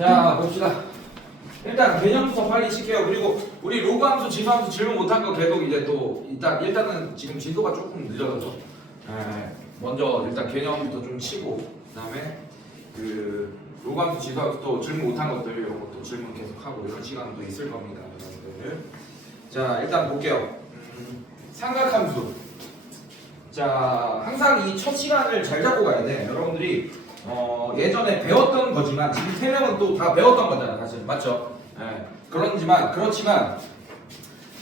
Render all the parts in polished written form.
자, 봅시다. 일단 개념부터 빨리 칠게요. 그리고 우리 로그 함수, 지수 함수 질문 못한 거 계속 이제 또 일단은 지금 진도가 조금 늦어서 먼저 일단 개념부터 좀 치고 그다음에 그 로그 함수, 지수 함수 또 질문 못한 것들 이런 것도 질문 계속 하고 이런 시간도 있을 겁니다, 여러분들. 자, 일단 볼게요. 삼각함수. 자, 항상 이 첫 시간을 잘 잡고 가야 돼. 여러분들이 예전에 배웠던 거지만 지금 세 명은 또 다 배웠던 거잖아, 사실. 맞죠? 그렇지만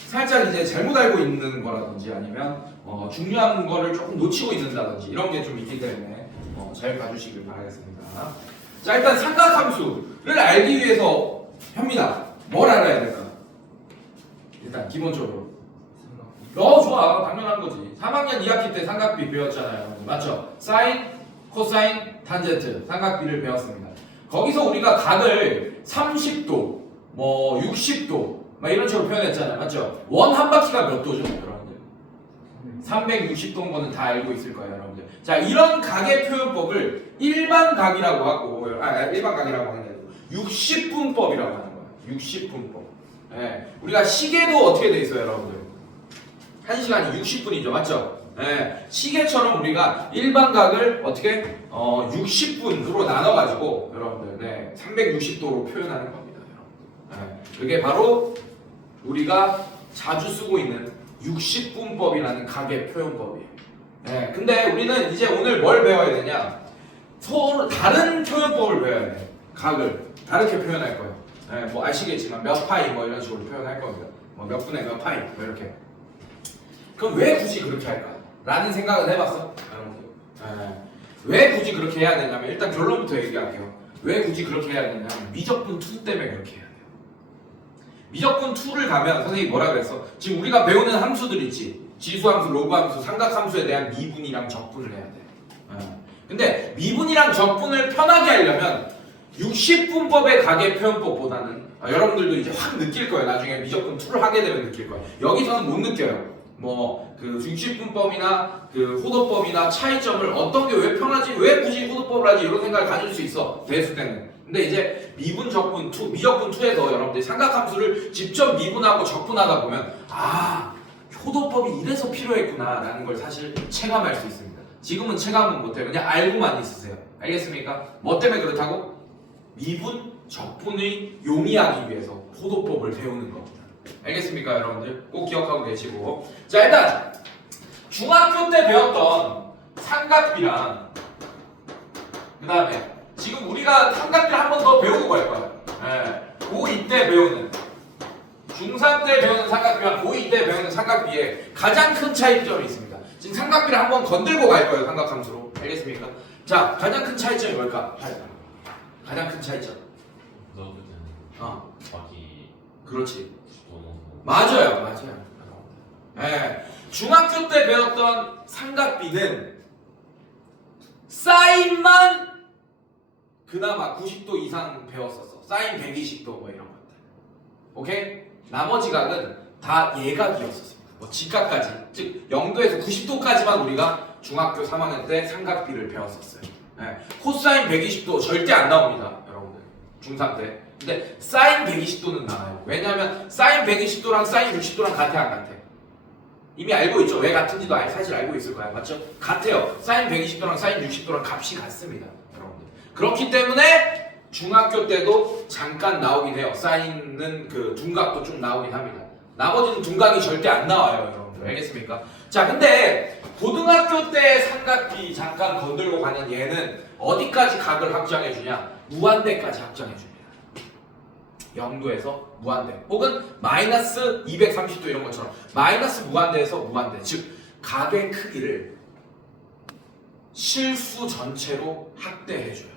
살짝 이제 잘못 알고 있는 거라든지 아니면 중요한 거를 조금 놓치고 있는다든지 이런 게 좀 있기 때문에 잘 봐주시길 바라겠습니다. 자, 일단 삼각함수를 알기 위해서 현민아 뭘 알아야 될까? 일단 기본적으로 좋아, 당연한 거지. 3학년 2학기 때 삼각비 배웠잖아요, 맞죠? 사인, 코사인, 탄젠트 삼각비를 배웠습니다. 거기서 우리가 각을 30도, 60도 막 이런 식으로 표현했잖아요, 맞죠? 원 한 바퀴가 몇 도죠, 여러분들? 360도인 거는 다 알고 있을 거예요, 여러분들. 자, 이런 각의 표현법을 일반 각이라고 하고, 일반 각이라고 하는 게 아니고 60분법이라고 하는 거예요. 60분법. 우리가 시계도 어떻게 돼 있어요, 여러분들? 1시간이 60분이죠, 맞죠? 시계처럼 우리가 일반 각을 어떻게 60분으로 나눠가지고 여러분들 360도로 표현하는 겁니다, 여러분. 그게 바로 우리가 자주 쓰고 있는 60분법이라는 각의 표현법이에요. 근데 우리는 이제 오늘 뭘 배워야 되냐? 서로 다른 표현법을 배워야 돼. 각을 다르게 표현할 거예요. 뭐 아시겠지만 몇 파이 뭐 이런 식으로 표현할 겁니다. 뭐 몇 분의 몇 파이 뭐 이렇게. 그럼 왜 굳이 그렇게 할까? 라는 생각을 해봤어? 왜 굳이 그렇게 해야 되냐면 일단 결론부터 얘기할게요. 왜 굳이 그렇게 해야 되냐면 미적분 2 때문에 그렇게 해야 돼요. 미적분 2를 가면 선생님이 뭐라 그랬어? 지금 우리가 배우는 함수들 있지? 지수함수, 로그함수, 삼각함수에 대한 미분이랑 적분을 해야 돼. 근데 미분이랑 적분을 편하게 하려면 60분법의 각의 표현법보다는 여러분들도 이제 확 느낄 거예요. 나중에 미적분 2를 하게 되면 느낄 거예요. 여기서는 못 느껴요. 그 60분법이나 그 호도법이나 차이점을 어떤 게 왜 편하지, 왜 굳이 호도법을 하지 이런 생각을 가질 수 있어, 대수 때는. 근데 이제 미분 적분 2, 미적분 2에서 여러분들이 삼각함수를 직접 미분하고 적분하다 보면 효도법이 이래서 필요했구나 라는 걸 사실 체감할 수 있습니다. 지금은 체감은 못해요. 그냥 알고만 있으세요. 알겠습니까? 뭐 때문에 그렇다고? 미분, 적분의 용이하기 위해서 호도법을 배우는 겁니다. 알겠습니까, 여러분들? 꼭 기억하고 계시고. 자, 일단 중학교 때 배웠던 삼각비랑 그 다음에 지금 우리가 삼각비를 한 번 더 배우고 갈 거예요. 고2 때 배우는, 중3 때 배우는 삼각비와 고2 때 배우는 삼각비에 가장 큰 차이점이 있습니다. 지금 삼각비를 한 번 건들고 갈 거예요, 삼각함수로. 알겠습니까? 자, 가장 큰 차이점이 뭘까? 가장 큰 차이점. 자기 그렇지. 맞아요. 중학교 때 배웠던 삼각비는 사인만 그나마 90도 이상 배웠었어. 사인 120도 뭐 이런 것들. 오케이? 나머지 각은 다 예각이었었습니다. 뭐 직각까지, 즉 0도에서 90도까지만 우리가 중학교 3학년 때 삼각비를 배웠었어요. 코사인 120도 절대 안 나옵니다, 여러분들. 중3 때. 근데 사인 120도는 나와요. 왜냐하면 사인 120도랑 사인 60도랑 같아, 안 같아? 이미 알고 있죠? 왜 같은지도 사실 알고 있을 거야, 맞죠? 같아요. 사인 120도랑 사인 60도랑 값이 같습니다, 여러분들. 그렇기 때문에 중학교 때도 잠깐 나오긴 해요. 사인은 그 둔각도 좀 나오긴 합니다. 나머지는 둔각이 절대 안 나와요, 여러분들. 알겠습니까? 자, 근데 고등학교 때 삼각비 잠깐 건들고 가는 얘는 어디까지 각을 확장해주냐? 무한대까지 확장해줍니다. 0도에서 무한대, 혹은 마이너스 230도 이런 것처럼 마이너스 무한대에서 무한대, 즉 각의 크기를 실수 전체로 확대해줘요.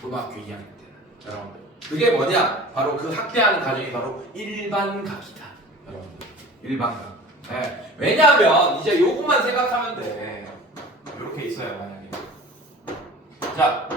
고등학교 2학년 때는. 여러분들, 그게 뭐냐? 바로 그 확대하는 과정이 바로 일반각이다, 여러분들. 일반각. 왜냐하면 이제 요것만 생각하면 돼. 이렇게 있어요, 만약에. 자,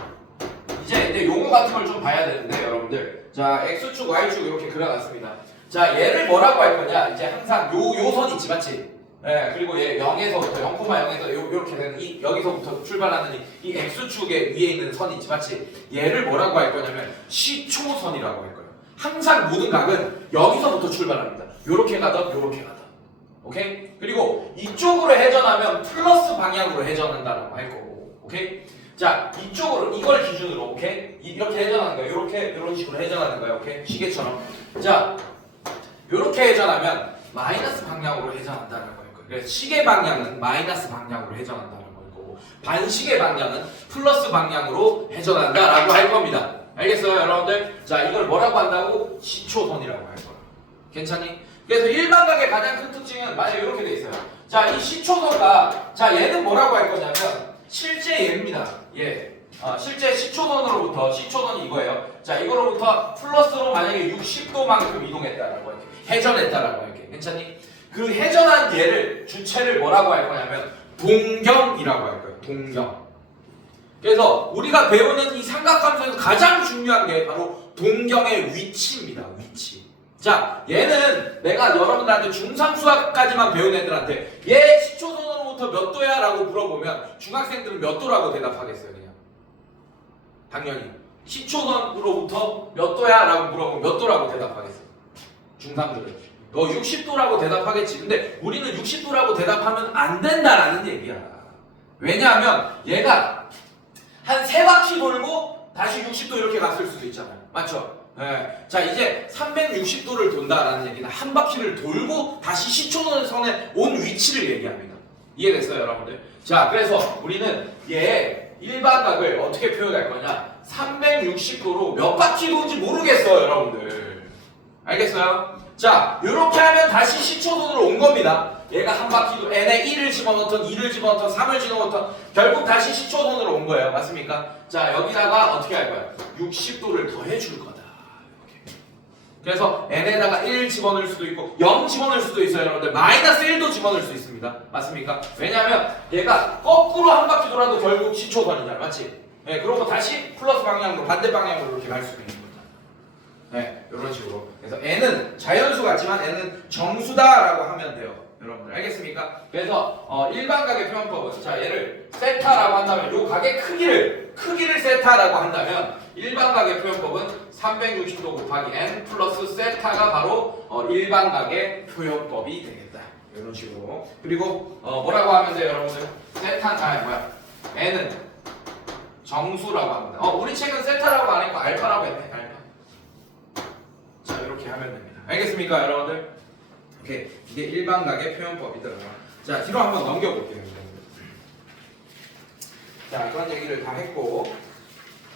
이제 용어 같은 걸 좀 봐야 되는데, 여러분들. 자, X축, Y축 이렇게 그려놨습니다. 자, 얘를 뭐라고 할 거냐? 이제 항상 요 선 있지, 맞지? 예, 그리고 얘 0에서부터 0,0에서 이렇게 되는 이 여기서부터 출발하는 이 x축의 위에 있는 선이 있지, 맞지? 얘를 뭐라고 할 거냐면 시초선이라고 할 거예요. 항상 모든 각은 여기서부터 출발합니다. 요렇게 가든 요렇게 가든. 오케이? 그리고 이쪽으로 회전하면 플러스 방향으로 회전한다라고 할 거고. 오케이? 자, 이쪽으로 이걸 기준으로, 오케이? 이렇게 회전하는 거예요. 요렇게 이런 식으로 회전하는 거예요. 오케이? 시계처럼. 자, 요렇게 회전하면 마이너스 방향으로 회전한다라고 할 거예요. 그래서 시계 방향은 마이너스 방향으로 회전한다라고 할 거고, 반시계 방향은 플러스 방향으로 회전한다라고 할 겁니다. 알겠어요, 여러분들? 자, 이걸 뭐라고 한다고? 시초선이라고 할 거예요. 괜찮니? 그래서 일반각의 가장 큰 특징은 만약에 이렇게 돼 있어요. 자, 이 시초선과, 자, 얘는 뭐라고 할 거냐면 실제 얘입니다. 예. 실제 시초선으로부터, 시초선이 이거예요. 자, 이거로부터 플러스로 만약에 60도만큼 이동했다라고 할게. 회전했다라고 할게. 괜찮니? 그 회전한 얘를, 주체를 뭐라고 할 거냐면 동경이라고 할 거예요. 동경. 그래서 우리가 배우는 이 삼각함수에서 가장 중요한 게 바로 동경의 위치입니다. 위치. 자, 얘는 내가 여러분들한테 중3 수학까지만 배운 애들한테 얘 시초선으로부터 몇 도야? 라고 물어보면 중학생들은 몇 도라고 대답하겠어요? 그냥 당연히 시초선으로부터 몇 도야? 라고 물어보면 몇 도라고 대답하겠어요? 중3들은 너 60도라고 대답하겠지. 근데 우리는 60도라고 대답하면 안 된다라는 얘기야. 왜냐하면 얘가 한 3바퀴 돌고 다시 60도 이렇게 갔을 수도 있잖아요. 맞죠? 네. 자, 이제 360도를 돈다라는 얘기는 한 바퀴를 돌고 다시 시초선에 온 위치를 얘기합니다. 이해됐어요, 여러분들? 자, 그래서 우리는 얘 일반각을 어떻게 표현할 거냐? 360도로 몇 바퀴 도는지 모르겠어요, 여러분들. 알겠어요? 자, 이렇게 하면 다시 시초선으로 온 겁니다. 얘가 한 바퀴도 n에 1을 집어넣던 2를 집어넣던 3을 집어넣던 결국 다시 시초선으로 온 거예요. 맞습니까? 자, 여기다가 어떻게 할 거야? 60도를 더해 줄 거다. 이렇게. 그래서 n에다가 1 집어넣을 수도 있고 0 집어넣을 수도 있어요, 여러분들. 마이너스 1도 집어넣을 수 있습니다. 맞습니까? 왜냐하면 얘가 거꾸로 한 바퀴 돌아도 결국 시초선이잖아. 맞지? 네, 그러고 다시 플러스 방향으로 반대 방향으로 이렇게 갈 수도 있는 거죠. 네, 이런 식으로. 그래서 n은 자연수 같지만 n은 정수다라고 하면 돼요. 여러분들 알겠습니까? 그래서 일반각의 표현법은, 자, 얘를 세타라고 한다면 요 각의 크기를 세타라고 한다면 일반각의 표현법은 360도 곱하기 n 플러스 세타가 바로 일반각의 표현법이 되겠다. 이런 식으로. 그리고 뭐라고 하면 돼요, 여러분들? n은 정수라고 합니다. 우리 책은 세타라고 안 했고 알파라고 했네. 알파. 자, 이렇게 하면 됩니다. 알겠습니까, 여러분들? 오케이. 이게 일반각의 표현법이더라. 자, 뒤로 한번 넘겨볼게요. 자, 그런 얘기를 다 했고,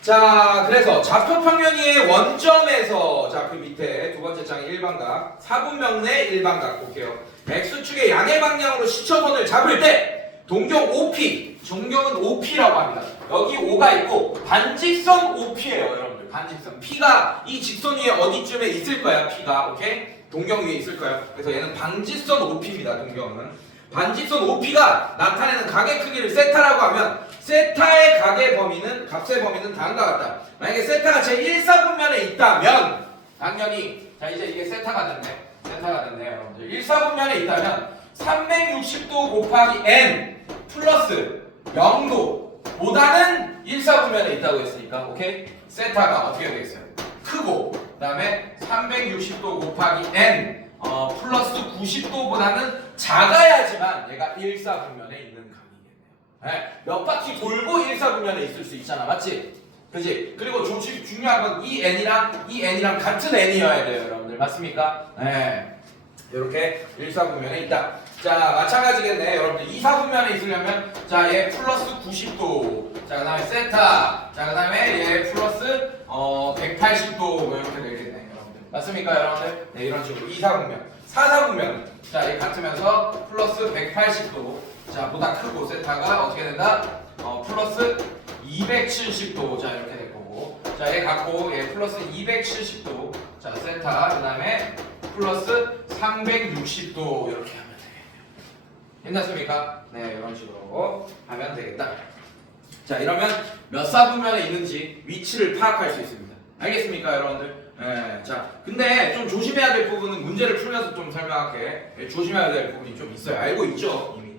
자, 그래서 좌표평면이의 원점에서, 자, 그 밑에 두 번째 장의 일반각, 4분면 내 일반각 볼게요. x축의 양의 방향으로 시초선을 잡을 때 동경 OP, 동경은 OP라고 합니다. 여기 O가 있고 반직선 OP예요, 여러분들. 반직선. P가 이 직선 위에 어디쯤에 있을 거야, P가. 오케이? 동경 위에 있을 거예요. 그래서 얘는 반직선 OP입니다. 동경은 반직선 OP가 나타내는 각의 크기를 세타라고 하면 세타의 각의 범위는, 값의 범위는 다음과 같다. 만약에 세타가 제 1사분면에 있다면 당연히, 자, 이제 이게 세타가 됐네. 세타가 됐네요, 여러분들. 1사분면에 있다면 360도 곱하기 n 플러스 0도 보다는 1사분면에 있다고 했으니까, 오케이? 세타가 어떻게 되겠어요? 크고, 그 다음에 360도 곱하기 n 플러스 90도보다는 작아야지만 얘가 1사분면에 있는 각이겠네요. 네? 몇 바퀴 돌고 1사분면에 있을 수 있잖아. 맞지? 그지? 그리고 중요한 건 이 n이랑 같은 n이어야 돼요, 여러분들. 맞습니까? 네. 이렇게 1사분면에 있다. 자, 마찬가지겠네, 여러분들. 2사분면에 있으려면, 자, 얘 플러스 90도. 자, 그 다음에 세타. 자, 그 다음에 얘 플러스 180도. 뭐 이렇게 되겠네, 여러분들. 맞습니까, 여러분들? 네, 이런 식으로. 2사분면. 4사분면. 자, 얘 같으면서 플러스 180도. 자, 보다 크고, 세타가 어떻게 된다? 플러스 270도. 자, 이렇게 될 거고. 자, 얘 같고, 얘 플러스 270도. 자, 세타. 그 다음에 플러스 360도. 이렇게 하면 되겠네요. 괜찮습니까? 네, 이런 식으로 하면 되겠다. 자, 이러면 몇 사분면에 있는지 위치를 파악할 수 있습니다. 알겠습니까, 여러분들? 예, 자, 근데 좀 조심해야 될 부분은 문제를 풀면서 좀 설명할게. 예, 조심해야 될 부분이 좀 있어요. 알고 있죠, 이미.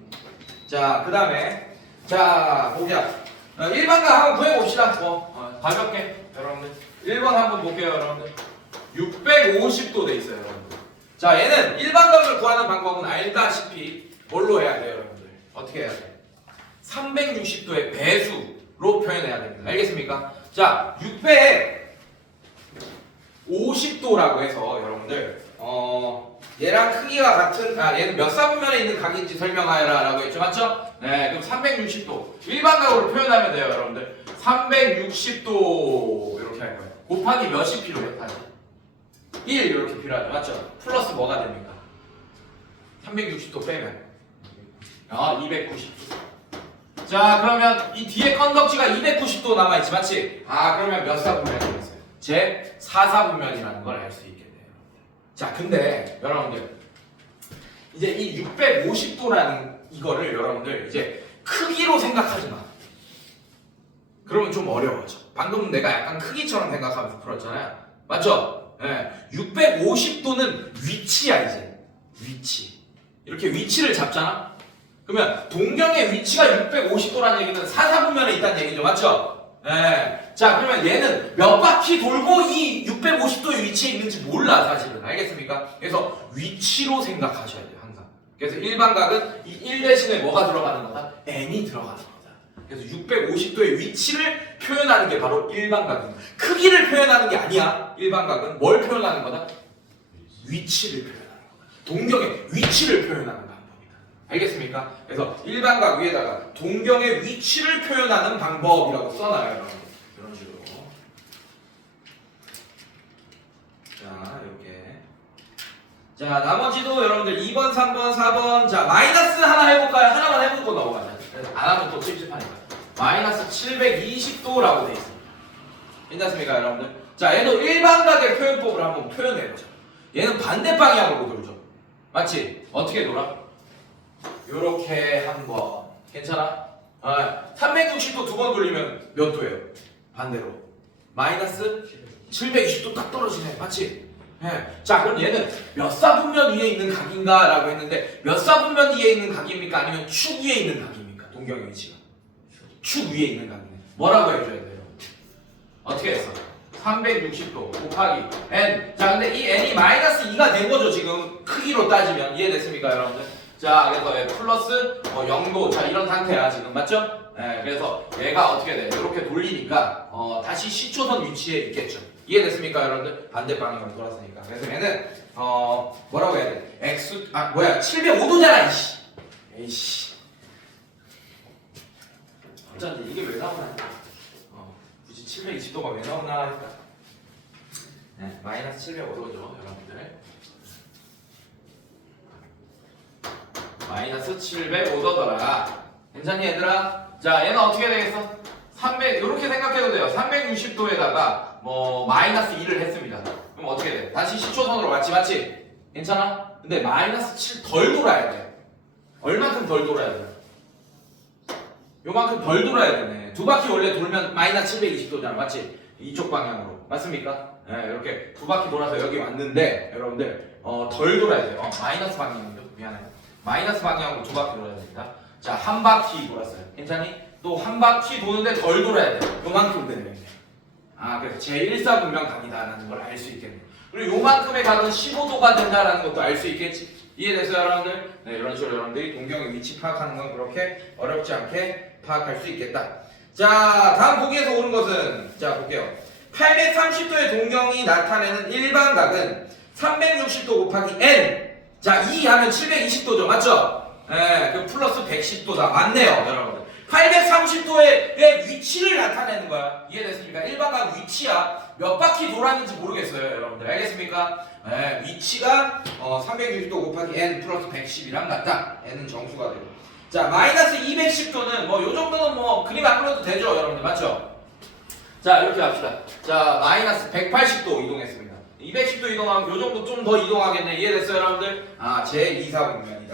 자, 그 다음에 자, 보자. 일반각 한번 구해봅시다. 가볍게, 여러분들. 1번 한번 볼게요, 여러분들. 650도 돼 있어요, 여러분들. 자, 얘는 일반각을 구하는 방법은 알다시피 뭘로 해야 돼요, 여러분들? 어떻게 해야 돼? 360도의 배수로 표현해야 됩니다. 알겠습니까? 자, 650도라고 해서 여러분들 얘랑 크기가 같은 얘는 몇 사분면에 있는 각인지 설명하여라 라고 했죠, 맞죠? 네, 그럼 360도 일반각으로 표현하면 돼요, 여러분들. 360도 이렇게 할 거예요. 곱하기 몇이 필요해? 다시 1 이렇게 필요하죠, 맞죠? 플러스 뭐가 됩니까? 360도 빼면 290도. 자, 그러면 이 뒤에 건덕지가 290도 남아있지, 맞지? 그러면 몇 사분면이 있어요? 제 4사분면이라는 걸 알 수 있게 돼요. 자, 근데 여러분들 이제 이 650도라는 이거를 여러분들 이제 크기로 생각하지 마. 그러면 좀 어려워져. 방금 내가 약간 크기처럼 생각하면서 풀었잖아요, 맞죠? 네. 650도는 위치야, 이제 위치. 이렇게 위치를 잡잖아. 그러면 동경의 위치가 650도라는 얘기는 사사분면에 있다는 얘기죠, 맞죠? 네. 자, 그러면 얘는 몇 바퀴 돌고 이 650도의 위치에 있는지 몰라, 사실은. 알겠습니까? 그래서 위치로 생각하셔야 돼요, 항상. 그래서 일반각은 이 1 대신에 뭐가 들어가는 거다? n이 들어가는 거다. 그래서 650도의 위치를 표현하는 게 바로 일반각입니다. 크기를 표현하는 게 아니야. 일반각은 뭘 표현하는 거다? 위치를 표현하는 거다. 동경의 위치를 표현하는 거다. 알겠습니까? 그래서 일반각 위에다가 동경의 위치를 표현하는 방법이라고 써놔요, 여러분. 이런 식으로. 자, 이렇게. 자, 나머지도 여러분들 2번, 3번, 4번. 자, 마이너스 하나 해볼까요? 하나만 해보고 넘어가자. 그래서 안 하면 또 찝찝하니까. 마이너스 720도라고 돼 있습니다. 괜찮습니까, 여러분들? 자, 얘도 일반각의 표현법을 한번 표현해보자. 얘는 반대 방향으로 돌죠. 맞지? 어떻게 돌아? 요렇게 한번 괜찮아? 360도 두 번 돌리면 몇 도예요? 반대로 마이너스 720도 딱 떨어지네, 맞지? 네. 자, 그럼 얘는 몇 사분면 위에 있는 각인가? 라고 했는데 몇 사분면 위에 있는 각입니까? 아니면 축 위에 있는 각입니까? 동경의 위치가 축 위에 있는 각이네. 뭐라고 해줘야 돼요? 어떻게 했어? 360도 곱하기 n. 자, 근데 이 n이 마이너스 2가 된 거죠, 지금 크기로 따지면. 이해됐습니까, 여러분들? 자, 그래서 플러스 0도. 자, 이런 상태야, 지금. 맞죠? 네, 그래서 얘가 어떻게 돼? 이렇게 돌리니까 다시 시초선 위치에 있겠죠. 이해됐습니까, 여러분들? 반대 방향으로 돌았으니까. 그래서 얘는 뭐라고 해야 돼? x 705도잖아, 이씨. 에이씨. 어쩐지 이게 왜 나오나? 굳이 720도가 왜 나오나 하니까. 네, 마이너스 705도죠, 여러분들. 마이너스 705도더라. 괜찮니, 얘들아? 자, 얘는 어떻게 되겠어? 300, 이렇게 생각해도 돼요. 360도에다가 마이너스 2를 했습니다. 그럼 어떻게 돼? 다시 시초선으로 왔지, 맞지? 괜찮아? 근데 마이너스 7 덜 돌아야 돼. 얼만큼 덜 돌아야 돼? 요만큼 덜 돌아야 되네. 두 바퀴 원래 돌면 마이너스 720도잖아, 맞지? 이쪽 방향으로. 맞습니까? 네, 이렇게 두 바퀴 돌아서 여기 왔는데, 여러분들, 덜 돌아야 돼요. 마이너스 방향이죠. 미안해요. 마이너스 방향으로 두 바퀴 돌아야 됩니다. 자, 한 바퀴 돌았어요. 괜찮니? 또 한 바퀴 도는데 덜 돌아야 돼. 요만큼 되네. 그래서 제1사분면 각이다라는 걸 알 수 있겠네. 그리고 요만큼의 각은 15도가 된다라는 것도 알 수 있겠지. 이해됐어요, 여러분들? 네, 이런 식으로 여러분들이 동경의 위치 파악하는 건 그렇게 어렵지 않게 파악할 수 있겠다. 자, 다음 보기에서 오는 것은, 자, 볼게요. 830도의 동경이 나타내는 일반각은 360도 곱하기 n. 자, 2 하면 720도죠, 맞죠? 네, 그 플러스 110도다. 맞네요, 여러분들. 830도의 위치를 나타내는 거야. 이해됐습니까? 일반각 위치야. 몇 바퀴 돌았는지 모르겠어요, 여러분들. 알겠습니까? 네, 위치가 360도 곱하기 n 플러스 110이랑 같다. n은 정수가 되고. 자, 마이너스 210도는 요 정도는 그림 안 그려도 되죠, 여러분들. 맞죠? 자, 이렇게 합시다. 자, 마이너스 180도 이동했습니다. 210도 이동하면 요 정도 좀 더 이동하겠네. 이해됐어요, 여러분들? 제2사분면이다.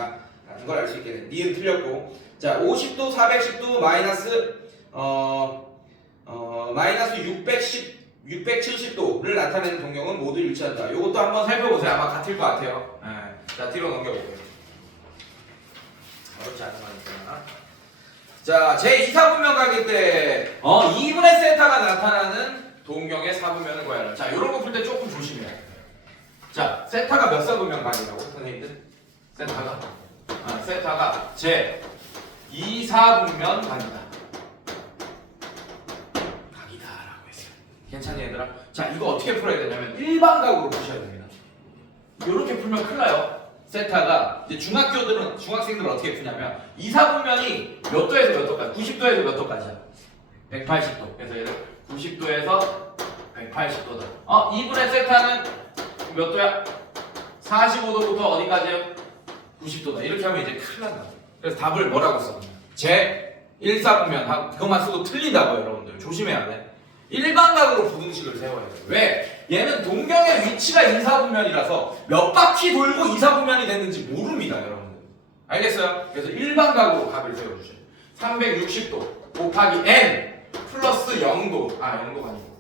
라는 걸 알 수 있게 돼. 니은 틀렸고. 자, 50도, 410도, 마이너스 610 670도를 나타내는 동경은 모두 일치한다. 이것도 한번 살펴보세요. 아마 같을 것 같아요. 자, 뒤로 넘겨볼게요. 어렵지 않은 거니까. 자, 제 2사분면 각일 때 2분의 세타가 나타나는 동경의 사분면은 뭐야? 자, 이런 거 풀 때 조금 조심해야 돼요. 자, 세타가 몇 사분면 각이라고 선생님들? 세타가 제 2사분면 각이다. 각이다라고 했어요. 괜찮니 얘들아? 자, 이거 어떻게 풀어야 되냐면 일반각으로 푸셔야 됩니다. 이렇게 풀면 큰일 나요. 세타가 이제 중학생들은 어떻게 푸냐면 2사분면이 몇 도에서 몇 도까지? 90도에서 몇 도까지야? 180도. 그래서 얘를 90도에서 180도다. 2분의 세타는 몇 도야? 45도부터 어디까지요? 90도다. 이렇게 하면 이제 큰일 난다. 그래서 답을 뭐라고 써? 제 1사분면 그것만 써도 틀린다고요, 여러분들. 조심해야 돼. 일반각으로 부등식을 세워야 돼. 왜? 얘는 동경의 위치가 2사분면이라서 몇 바퀴 돌고 2사분면이 됐는지 모릅니다, 여러분들. 알겠어요? 그래서 일반각으로 각을 세워주셔요. 360도 곱하기 n 플러스 0도. 0도가 아니고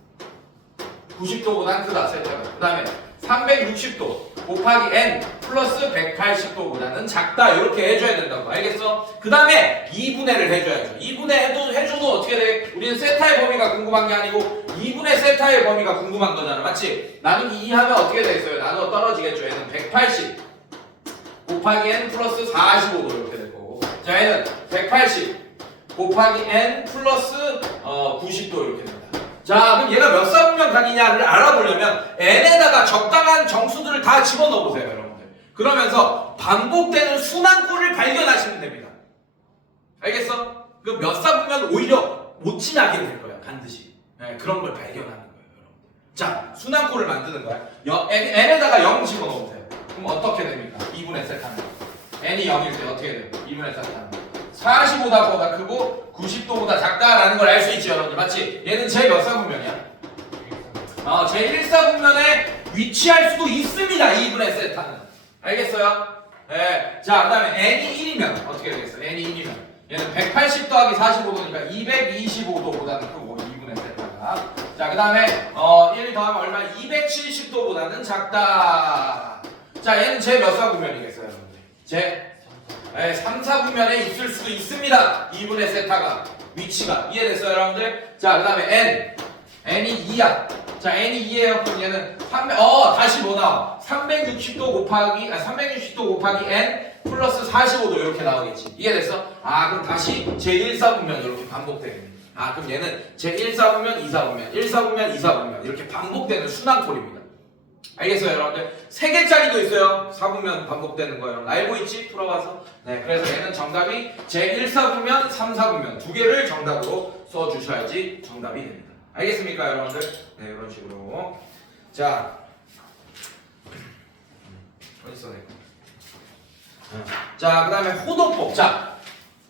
90도보단 크다, 세타가. 그 다음에 360도 곱하기 n 플러스 180도보다는 작다. 이렇게 해줘야 된다고. 알겠어? 그 다음에 2분의를 해줘야죠. 2분의 해줘도 어떻게 돼? 우리는 세타의 범위가 궁금한 게 아니고 2분의 세타의 범위가 궁금한 거잖아. 맞지? 나누기 2 하면 어떻게 되겠어요? 나눠 떨어지겠죠. 얘는 180 곱하기 n 플러스 45도 이렇게 될 거고. 자, 얘는 180 곱하기 n 플러스 90도 이렇게 됩니다. 자, 그럼 얘가 몇 사분면 각이냐를 알아보려면 n에다가 적당한 정수들을 다 집어넣어 보세요, 여러분들. 그러면서 반복되는 순환꼴을 발견하시면 됩니다. 알겠어? 그럼 몇 사분면 오히려 못 지나게 될 거야, 반드시. 그런 걸 발견하는 거예요, 여러분들. 자, 순환꼴을 만드는 거야. n에다가 0 집어넣어 보세요. 그럼 어떻게 됩니까? 2분의 세타는 n이 0일 때 어떻게 돼요? 2분의 세타는 45보다 크고 90도보다 작다라는 걸 알 수 있지, 여러분들. 맞지? 얘는 제 몇 사분면이야? 제 1사분면에 위치할 수도 있습니다. 2분의 세타는. 알겠어요? 네. 자, 그 다음에 n이 1이면 어떻게 되겠어? n이 1이면 얘는 180 더하기 45도니까 225도보다는 크고 2분의 세타가. 자, 그 다음에 1 더하면 얼마? 270도보다는 작다. 자, 얘는 제 몇 사분면이겠어요, 여러분들? 제 3, 4분면에 있을 수도 있습니다. 2분의 세타가 위치가. 이해됐어요, 여러분들? 자, 그 다음에 n이 2야. 자, n이 2예요. 그럼 얘는 다시 뭐 나와? 360도 곱하기 n 플러스 45도 이렇게 나오겠지. 이해됐어? 그럼 다시 제1사분면 이렇게 반복되는. 그럼 얘는 제1사분면, 2사분면, 1사분면, 2사분면 이렇게 반복되는 순환꼴입니다. 알겠어요, 여러분들? 3개짜리도 있어요. 4분면 반복되는 거 여러분 알고 있지? 풀어봐서. 네, 그래서 얘는 정답이 제1사분면, 3사분면 두 개를 정답으로 써주셔야지 정답이 됩니다. 알겠습니까, 여러분들? 네, 이런 식으로. 자, 어딨어, 네. 자, 그 다음에 호도법. 자,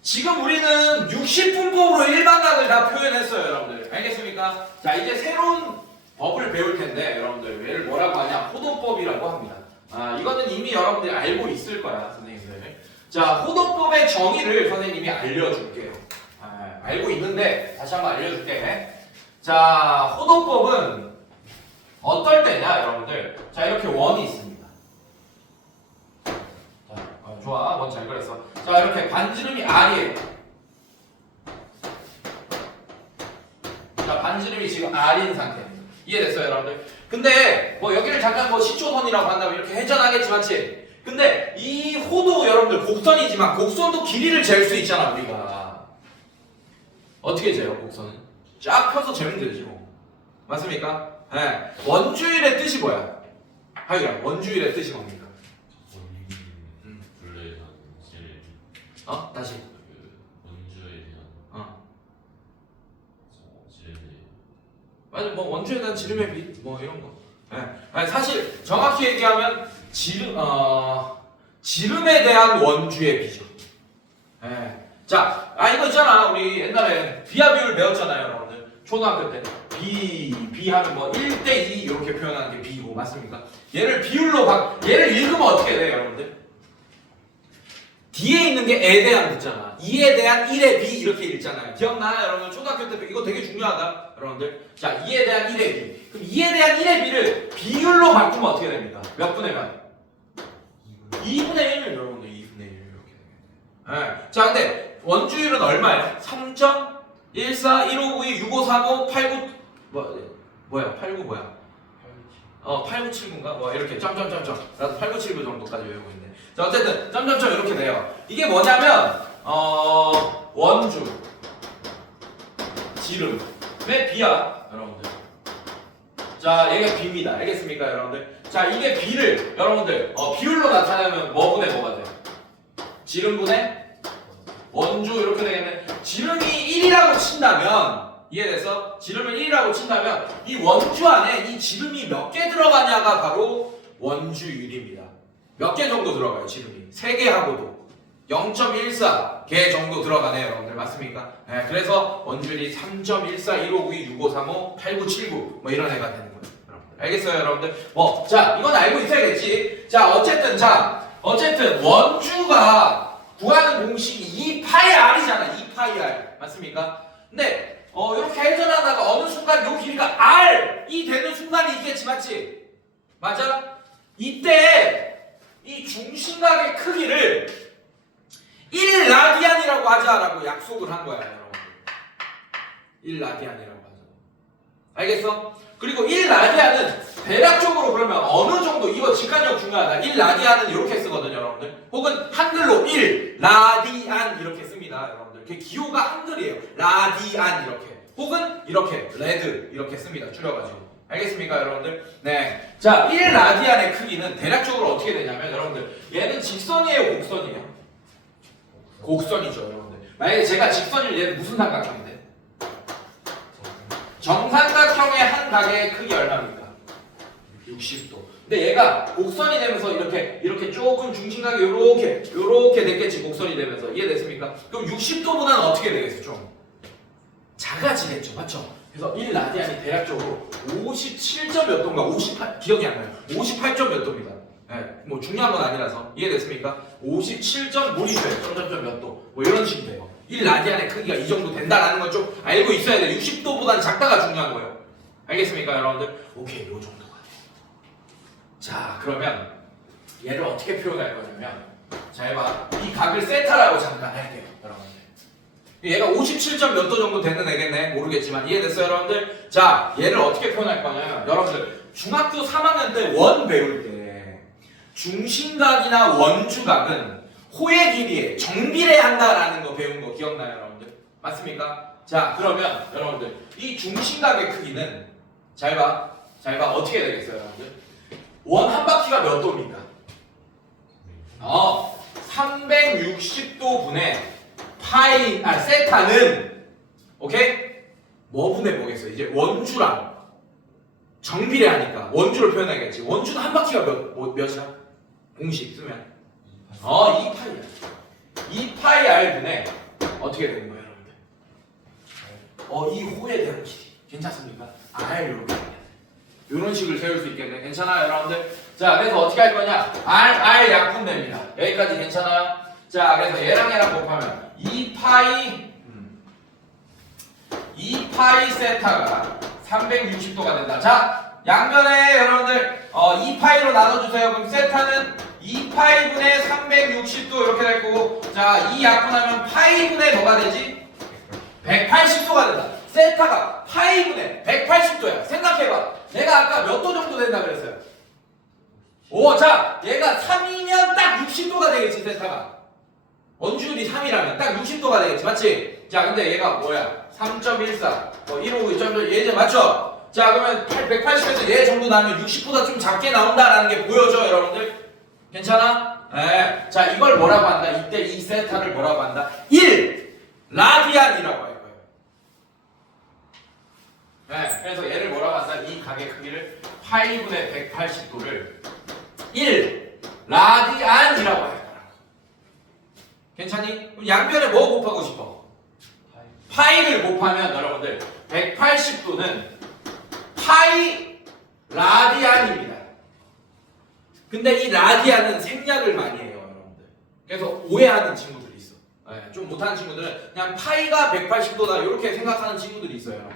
지금 우리는 60분법으로 일반각을 다 표현했어요, 여러분들. 알겠습니까? 자, 이제 새로운 법을 배울 텐데, 여러분들. 얘를 뭐라고 하냐? 호도법이라고 합니다. 이거는 이미 여러분들이 알고 있을 거야, 선생님들. 자, 호도법의 정의를 선생님이 알려줄게요. 알고 있는데, 다시 한번 알려줄게. 자, 호도법은 어떨 때냐, 여러분들? 자, 이렇게 원이 있습니다. 자, 좋아. 원 잘 그렸어. 자, 이렇게 반지름이 R이에요. 자, 반지름이 지금 R인 상태입니다. 이해됐어요, 여러분들? 근데 뭐 여기를 잠깐 시초선이라고 한다면 이렇게 회전하겠지, 맞지? 근데 이 호도 여러분들 곡선이지만 곡선도 길이를 잴 수 있잖아, 우리가. 어떻게 재요, 곡선은? 쫙 펴서 재면 되지 뭐. 맞습니까? 네. 원주율의 뜻이 뭐야? 하유야, 원주율의 뜻이 뭡니까? 다시. 원주에 대한 맞아, 뭐 원주에 대한 지름의 비, 뭐 이런 거. 아니, 사실 정확히 얘기하면 지름에 대한 원주의 비죠. 자, 이거 있잖아. 우리 옛날에 비하 비율 배웠잖아요, 여러분들. 초등학교 때 비 하면 뭐 1대2 이렇게 표현하는 게 비고, 맞습니까? 얘를 비율로 얘를 읽으면 어떻게 돼요, 여러분들? 뒤에 있는 게 에 대한 붙잖아. 2에 대한 1의 b 이렇게 읽잖아요. 기억나요 여러분? 초등학교 때 이거 되게 중요하다 여러분들. 자 2에 대한 1의 b. 그럼 2에 대한 1의 b를 비율로 바꾸면 어떻게 됩니까? 몇 분의 몇? 2분의 1 여러분들 2분의 1 이렇게 되겠네. 네. 자 근데 원주율은 얼마예요? 3.141592 6535 89 뭐야 89 뭐야? 8979인가? 뭐 이렇게 점점점점 나도 8979 정도까지 외우고 있는데 자 어쨌든 점점점 이렇게 돼요. 이게 뭐냐면 원주 지름의 비야 여러분들. 자 얘가 b입니다. 알겠습니까 여러분들? 자 이게 b를 여러분들 비율로 나타내면 뭐분의 뭐가 돼요? 지름분의 원주 이렇게 되겠네. 지름이 1이라고 친다면 이해돼서? 지름을 1이라고 친다면 이 원주 안에 이 지름이 몇 개 들어가냐가 바로 원주율입니다. 몇 개 정도 들어가요 지름이? 3개 하고도 0.14개 정도 들어가네요 여러분들. 맞습니까? 네, 그래서 원주율이 3.1415926535 8979 뭐 이런 애가 되는 거예요 여러분들. 알겠어요 여러분들? 자 이건 알고 있어야겠지. 자 어쨌든 원주가 구하는 공식이 2파이r이잖아. 2파이r 맞습니까? 근데 이렇게 회전하다가 어느 순간 요 길이가 r이 되는 순간이 있겠지 맞지? 맞아? 이때 이 중심각의 크기를 1라디안이라고 하자라고 약속을 한 거야 여러분. 1라디안이라고 하자. 알겠어? 그리고 1라디안은 대략적으로 그러면 어느 정도 이거 직관적 중요하다. 1라디안은 이렇게 쓰거든요 여러분들. 혹은 한글로 1라디안 이렇게 씁니다 여러분들. 그 기호가 한글이에요. 라디안 이렇게. 혹은 이렇게 레드 이렇게 씁니다. 줄여가지고. 알겠습니까 여러분들? 네. 자 1라디안의 크기는 대략적으로 어떻게 되냐면 여러분들 얘는 직선이에요 곡선이에요? 곡선이죠 여러분들. 만약에 제가 직선이면 얘는 무슨 삼각형인데? 정삼각형의 한 각의 크기 얼마입니까? 60도. 근데 얘가 곡선이 되면서 이렇게 조금 중심각이 요렇게 됐겠지. 곡선이 되면서. 이해됐습니까? 그럼 60도보다는 어떻게 되겠어? 좀 작아지겠죠. 맞죠? 그래서 1라디안이 대략적으로 57점 몇 도인가? 58 기억이 안 나요. 58점 몇 도입니다. 네, 뭐 중요한 건 아니라서. 이해됐습니까? 57점 몰입해. 점점점 몇 도. 뭐 이런 식이 돼요. 1라디안의 크기가 이 정도 된다라는 걸 좀 알고 있어야 돼요. 60도보다는 작다가 중요한 거예요. 알겠습니까 여러분들? 오케이 요 정도가 돼요. 자 그러면 얘를 어떻게 표현할 거냐면 자 해봐. 이 각을 세타라고 잠깐 할게요 여러분들. 얘가 57점 몇 도 정도 되는 애겠네. 모르겠지만 이해됐어요 여러분들? 자 얘를 어떻게 표현할 거냐면 여러분들 중학교 3학년 때 원 배울 때 중심각이나 원주각은 호의 길이에 정비례한다라는 거 배운 거 기억나요 여러분들? 맞습니까? 자 그러면 여러분들 이 중심각의 크기는 잘 봐 어떻게 되겠어요 여러분들? 원 한 바퀴가 몇 도입니까? 360도 분의 세타는 오케이? 뭐 분의 뭐겠어? 이제 원주랑 정비례하니까 원주를 표현하겠지. 원주는 한 바퀴가 몇이야? 공식 쓰면 2파이야. 2파이 r분의 어떻게 되는 거예요 여러분들? 이 호에 대한 길이 괜찮습니까? r 이렇게 이런 식을 세울 수 있겠네. 괜찮아요 여러분들? 자 그래서 어떻게 할 거냐? r 약분됩니다. 여기까지 괜찮아요? 자 그래서 얘랑 곱하면 2파이 세타가 360도가 된다. 자 양변에 여러분들 2파이로 나눠주세요. 그럼 세타는 2파이분의 360도 이렇게 될 거고 자 이 약분하면 파이분의 뭐가 되지? 180도가 된다. 세타가 파이분의 180도야. 생각해봐. 내가 아까 몇 도 정도 된다 그랬어요? 자 얘가 3이면 딱 60도가 되겠지 세타가. 원주율이 3이라면 딱 60도가 되겠지 맞지? 자 근데 얘가 뭐야? 3.14 159 2.1 얘 맞죠? 자 그러면 180에서 얘 정도 나면 60보다 좀 작게 나온다라는 게 보여져 여러분들? 괜찮아? 네. 자 이걸 뭐라고 한다? 이때 이 세타를 뭐라고 한다? 1라디안이라고 할 거예요. 네. 그래서 얘를 뭐라고 한다? 이 각의 크기를 파이분의 180도를 1라디안이라고 할 거야. 괜찮니? 그럼 양변에 뭐 곱하고 싶어? 파이를 곱하면 여러분들 180도는 파이 라디안입니다. 근데 이 라디안은 생략을 많이 해요 여러분들. 그래서 오해하는 친구들이 있어. 네, 좀 못하는 친구들은 그냥 파이가 180도다 이렇게 생각하는 친구들이 있어요.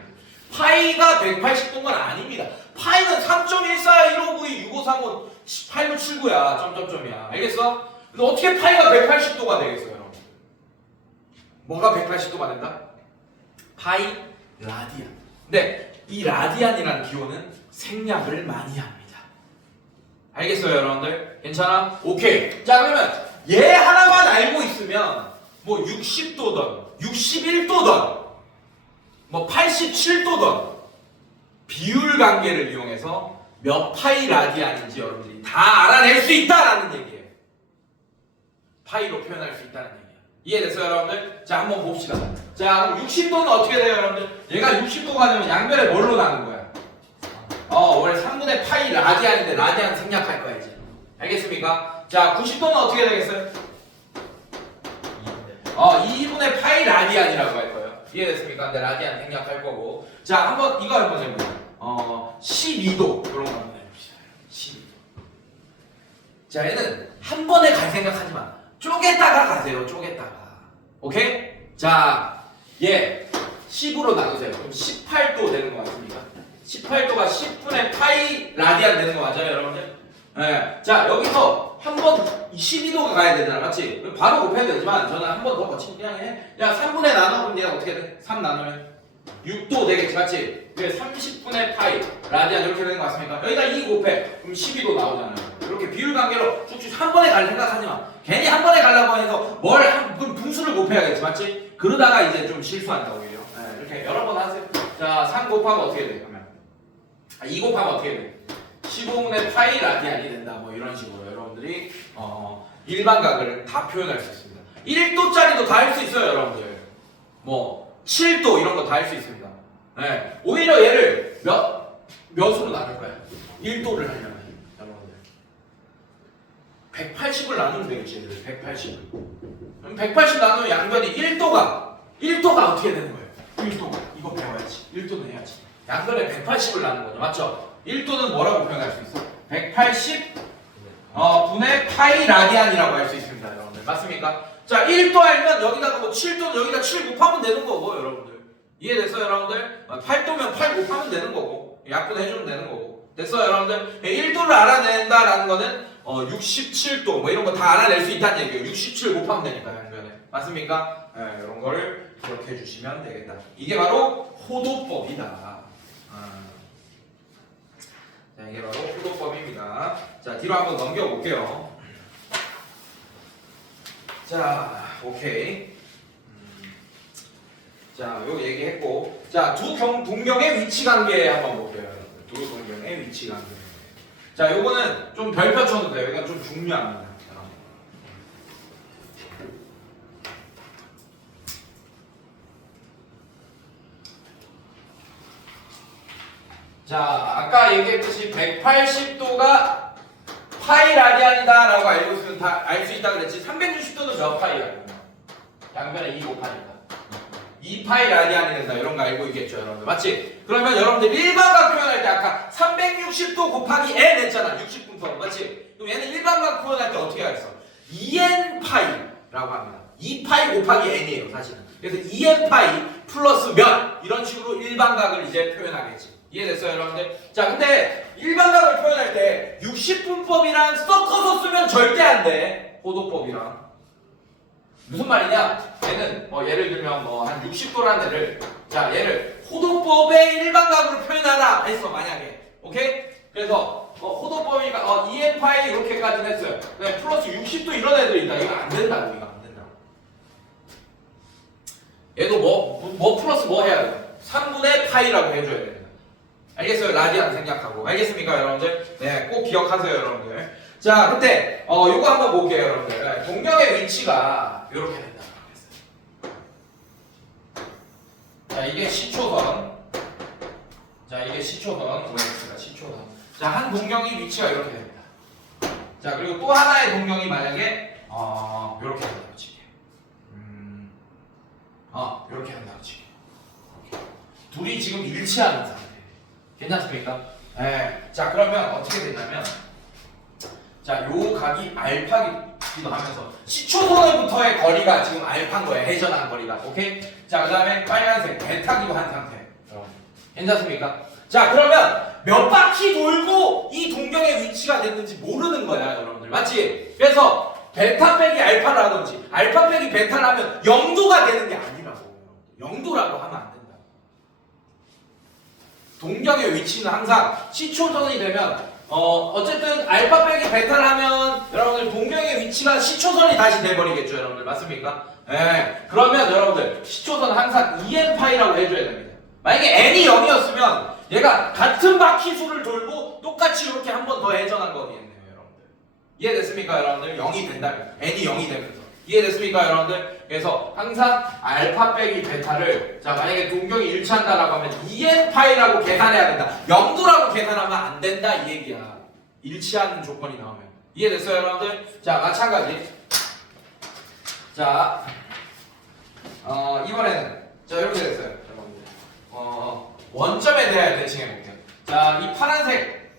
파이가 180도인 건 아닙니다. 파이는 3.141592653 8979야. 점점점이야. 알겠어? 근데 어떻게 파이가 180도가 되겠어요, 여러분? 뭐가 180도가 된다? 파이 라디안. 근데 이 라디안이라는 기호는 생략을 많이 합니다. 알겠어요, 여러분들? 괜찮아? 오케이. 자, 그러면 얘 하나만 알고 있으면 뭐 60도든 61도든 뭐 87도든 비율 관계를 이용해서 몇 파이 라디안인지 여러분들이 다 알아낼 수 있다라는 얘기예요. 파이로 표현할 수 있다는 얘기예요. 이해됐어요, 여러분들? 자, 한번 봅시다. 자, 그럼 60도는 어떻게 돼요, 여러분들? 얘가 60도가 되면 양변에 뭘로 나눈 거야? 원래 3분의 파이 라디안인데 라디안 생략할 거야, 이제. 알겠습니까? 자, 90도는 어떻게 되겠어요? 2분의 파이 라디안이라고 할 거예요. 이해됐습니까? 근데 라디안 생략할 거고. 자, 한번 이거 한번 해보자. 12도 이런 거 한번 해봅시다. 12도. 자, 얘는 한 번에 갈 생각하지 마. 쪼개다가 가세요. 쪼개다가. 오케이? 자, 얘 10으로 나누세요. 그럼 18도 되는 거 같습니까? 18도가 10분의 파이 라디안 되는 거 맞아요, 여러분들? 네. 자, 여기서 한 번 12도가 가야 되잖아, 맞지? 바로 곱해야 되지만 저는 한 번 더 거친 그냥 해. 야, 3분의 나누면 얘가 어떻게 돼? 3 나누면 6도 되겠지, 맞지? 그래, 30분의 파이 라디안 이렇게 되는 거 같습니까? 여기다 2 곱해. 그럼 12도 나오잖아요. 이렇게 비율 관계로 쭉쭉 한 번에 갈 생각하지 마. 괜히 한 번에 가려고 해서 그럼 분수를 곱해야겠지, 맞지? 그러다가 이제 좀 실수한다, 오히려. 네, 이렇게 여러 번 하세요. 자, 3 곱하면 어떻게 돼? 그러면 2 곱하면 어떻게 돼? 15분의 파이 라디안이 된다. 뭐 이런 식으로 여러분들이 일반각을 다 표현할 수 있습니다. 1도짜리도 다 할 수 있어요, 여러분들. 뭐 7도 이런 거 다 할 수 있습니다. 네. 오히려 얘를 몇으로 나눌 거야? 1도를 하려면 여러분들 180을 나누면 되겠지, 얘를 180을. 그럼 180 나누면 양변이 1도가 어떻게 되는 거예요? 1도가 이거 배워야지. 1도는 해야지. 양변에 180을 나누는 거죠, 맞죠? 1도는 뭐라고 표현할 수 있어? 180 분의 파이 라디안이라고 할 수 있습니다, 여러분들. 맞습니까? 자, 1도 알면 여기다가 뭐 7도는 여기다 7 곱하면 되는 거고, 여러분들. 이해됐어요, 여러분들? 8도면 8 곱하면 되는 거고, 약분해주면 되는 거고. 됐어요, 여러분들? 1도를 알아낸다라는 거는 67도 뭐 이런 거 다 알아낼 수 있다는 얘기예요. 67 곱하면 되니까, 양변에. 맞습니까? 네, 이런 거를 그렇게 해주시면 되겠다. 이게 바로 호도법이다. 자, 이게 바로 호도법입니다. 자, 뒤로 한번 넘겨볼게요. 자, 오케이. 자, 요 얘기했고. 자, 두 동경의 위치 관계 한번 볼게요. 두 동경의 위치 관계. 자, 요거는 좀 별표 쳐도 돼요. 이건 좀 중요합니다. 자, 아까 얘기했듯이 180도가 파이 라디안이다라고 알고 있으면 다 알 수 있다 그랬지. 360도는 몇 파이야? 양변에 2 곱하니까 2파이 라디안이 된다. 이런 거 알고 있겠죠, 여러분들. 맞지? 그러면 여러분들 일반각 표현할 때 아까 360도 곱하기 n 했잖아. 60분법. 맞지? 그럼 얘는 일반각 표현할 때 어떻게 하겠어? 2n파이라고 합니다. 2파이 곱하기 n이에요, 사실은. 그래서 2n파이 플러스 몇 이런 식으로 일반각을 이제 표현하겠지. 이해됐어요, 여러분들? 자, 근데 일반각을 표현할 때 60분법이랑 섞어서 쓰면 절대 안 돼. 호도법이랑. 무슨 말이냐? 얘는 예를 들면 한 60도라는 애를 얘를 호도법의 일반각으로 표현하라 했어, 만약에. 오케이? 그래서 호도법이니까 2n파이 이렇게까지는 했어요. 근데 플러스 60도 이런 애들이 있다. 이거 안 된다고, 이거 안 된다고. 얘도 뭐 플러스 뭐 해야 돼? 3분의 파이라고 해줘야 됩니다. 알겠어요? 라디안 생략하고. 알겠습니까, 여러분들? 네, 꼭 기억하세요, 여러분들. 자, 근데 요거 한번 볼게요, 여러분들. 동경의 위치가 이렇게 된다고 하겠어요. 자, 이게 시초선. 자, 이게 시초선. OX가 시초선. 자, 한 동경의 위치가 이렇게 됩니다. 자, 그리고 또 하나의 동경이 만약에 이렇게 된다고 치게. 이렇게 한다고 치게. 둘이 지금 일치하는 상태. 괜찮습니까? 네. 자, 그러면 어떻게 되냐면, 자, 요 각이 알파기 바뀌기도 하면서 시초선으로부터의 거리가 지금 알파인 거예요. 회전한 거리가. 오케이? 자, 그 다음에 빨간색 배타기도 한 상태. 괜찮습니까? 자, 그러면 몇 바퀴 돌고 이 동경의 위치가 됐는지 모르는 거야, 여러분들. 맞지? 그래서 베타 빼기 알파를 하든지 알파 빼기 베타를 하면 0도가 되는 게 아니라고. 0도라고 하면 안 된다. 동경의 위치는 항상 시초선이 되면 어쨌든 알파 빼기 베타를 하면 여러분들 동경의 위치가 시초선이 다시 돼버리겠죠, 여러분들. 맞습니까? 예. 그러면 여러분들 시초선 항상 EN파이라고 해줘야 됩니다. 만약에 n이 0이었으면 얘가 같은 바퀴 수를 돌고 똑같이 이렇게 한 번 더 회전한 거겠네요, 여러분들. 이해됐습니까, 여러분들? 0이 된다면 n이 0이 되면서 이해됐습니까, 여러분들? 그래서 항상 알파 빼기 베타를 자 만약에 동경이 일치한다라고 하면 EN파이라고 계산해야 된다. 0도라고 계산하면 안 된다 이 얘기야. 일치하는 조건이 나오면. 이해됐어요, 여러분들? 자 마찬가지. 자 이번에는 자 이렇게 됐어요, 여러분들. 원점에 대하여 대칭해 볼게요. 자 이 파란색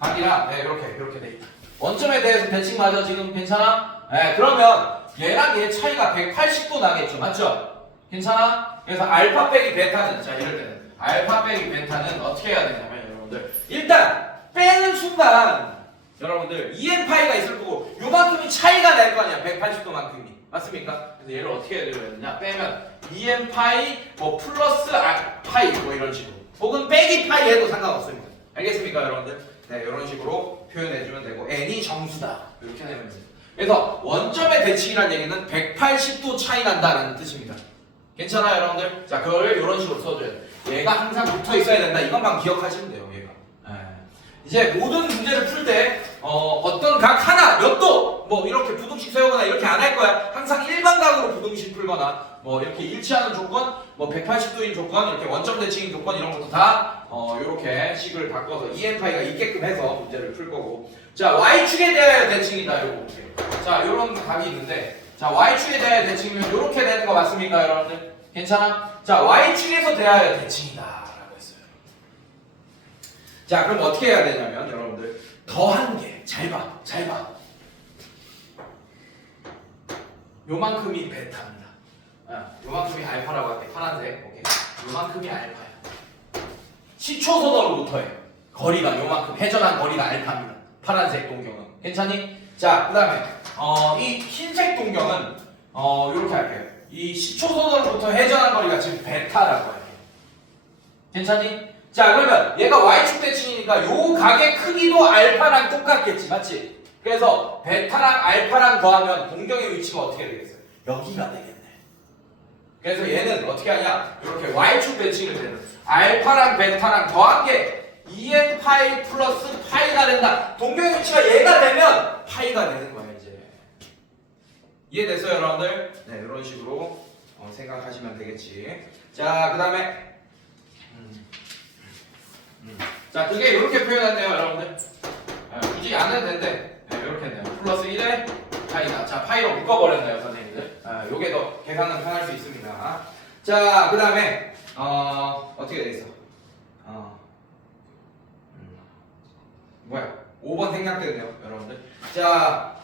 각이랑 이렇게 돼 있다. 원점에 대해서 대칭 맞아 지금 괜찮아? 그러면 얘랑 얘 차이가 180도 나겠죠, 맞죠? 괜찮아? 그래서 알파 빼기 베타는 자 이럴 때는 알파 빼기 베타는 어떻게 해야 되냐면 여러분들 일단 빼는 순간 여러분들 EN파이가 있을 거고 요만큼이 차이가 날 거 아니야, 180도만큼이. 맞습니까? 그래서 얘를 어떻게 해야 되냐 빼면 EN파이 뭐 플러스 파이 뭐 이런 식으로 혹은 빼기 파이 해도 상관없습니다. 알겠습니까, 여러분들? 네, 이런 식으로 표현해주면 되고 n이 정수다 이렇게 내면 돼요. 그래서 원점의 대칭이라는 얘기는 180도 차이 난다는 뜻입니다. 괜찮아요, 여러분들? 자, 그걸 이런 식으로 써줘야 돼요. 얘가 항상 붙어 있어야 된다. 이것만 기억하시면 돼요, 얘가. 이제 모든 문제를 풀 때 어떤 각 하나, 몇 도, 뭐 이렇게 부등식 세우거나 이렇게 안 할 거야. 항상 일반각으로 부등식 풀거나 뭐 이렇게 일치하는 조건, 뭐 180도인 조건, 이렇게 원점 대칭인 조건 이런 것도 다 이렇게 식을 바꿔서 EN파이가 있게끔 해서 문제를 풀 거고. 자, Y축에 대하여 대칭이다. 요거 볼게요. 자, 요런 각이 있는데 자, Y축에 대하여 대칭이면 요렇게 되는 거 맞습니까, 여러분들? 괜찮아? 자, Y축에서 대하여 대칭이다 라고 했어요. 자, 그럼 어떻게 해야 되냐면 여러분들 더한 게 잘 봐. 요만큼이 베타입니다. 요만큼이 알파라고 할게. 파란색. 오케이. 요만큼이 알파야. 시초선으로부터의 거리가 요만큼, 회전한 거리가 알파입니다. 파란색 동경은. 괜찮니? 자, 그 다음에 이 흰색 동경은 요렇게 할게요. 이 시초선으로부터 회전한 거리가 지금 베타라고 할게요. 괜찮니? 자, 그러면 얘가 Y축 대칭이니까 요 각의 크기도 알파랑 똑같겠지, 맞지? 그래서 베타랑 알파랑 더하면 동경의 위치가 어떻게 되겠어요? 여기가 되겠네. 그래서 얘는 어떻게 하냐? 이렇게 Y축 대칭을 되는 알파랑 베타랑 더한 게 EN파이 플러스 파이가 된다. 동경의 위치가 얘가 되면 파이가 되는 거예요, 이제. 이해됐어요, 여러분들? 네, 이런 식으로 생각하시면 되겠지. 자, 그 다음에 자, 그게 이렇게 표현했네요, 여러분들. 굳이 안 해도 되는데 이렇게 했네요. 플러스 1에 파이다. 자, 파이로 묶어버렸네요, 선생님들. 요게 더 계산은 편할 수 있습니다. 자, 그 다음에 어떻게 돼 있어? 뭐야? 5번 생략됐네요, 여러분들. 자,